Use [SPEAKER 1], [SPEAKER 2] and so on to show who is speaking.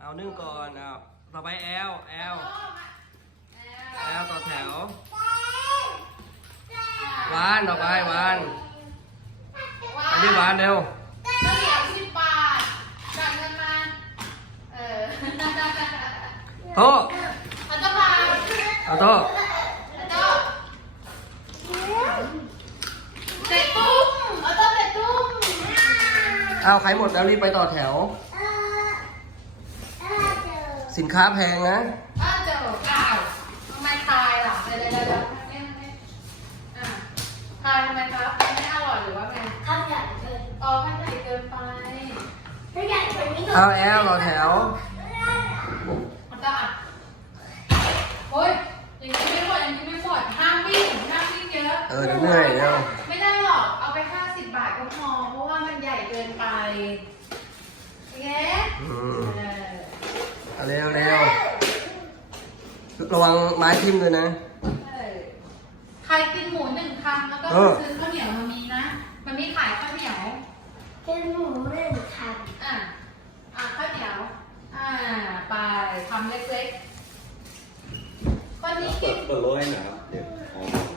[SPEAKER 1] เอานึ่งก่อนเอาต่อไปแอลต่อแถววานต่อไปวานอันนี้วานเร็ว
[SPEAKER 2] ข้าวเหนียว10 บาทจ่ายเงินมา
[SPEAKER 1] โทษ
[SPEAKER 2] เอาโต๊ะมา
[SPEAKER 1] เอาโทษ
[SPEAKER 2] เด็ดตุ้มเอาโต๊ะเด็ดตุ้ม
[SPEAKER 1] เอาใครหมดแล้วรีบไปต่อแถวสินค้าแพงนะ
[SPEAKER 2] เจออ้าวทำไมทายล่ะเดี๋ยวทายทำไมครับไม่อร่อยหรือว่าไง
[SPEAKER 3] ข้าวใหญ่เกิน
[SPEAKER 2] อ๋อมันใหญ่เกินไป
[SPEAKER 3] ถ้าใหญ่กว่านี้ก็
[SPEAKER 1] เอาแอลต่อแถว
[SPEAKER 2] มันจะอัดโอ้ยอย่างนี้ไม่หมดห้ามวิ่งเยอะ
[SPEAKER 1] เดี๋ยวเหนื่อยเร็ว
[SPEAKER 2] ไม่ได้หรอกเอาไป50 บาทก็พอเพราะว่ามันใหญ่เกินไปโอเค
[SPEAKER 1] เร็วระวังไม้ทิ่มเลยนะ
[SPEAKER 2] ใครกินหมู1 คำแล้วก็ซื้อข้าวเหนียวมามีนะมันมีขายข้าวเหนียว
[SPEAKER 3] กินหมู1 คำ
[SPEAKER 2] ข้าวเหนียวไปทำเล็กๆคนนี้กิน
[SPEAKER 4] เปิดโลให้หน่อยครับเดี๋ยว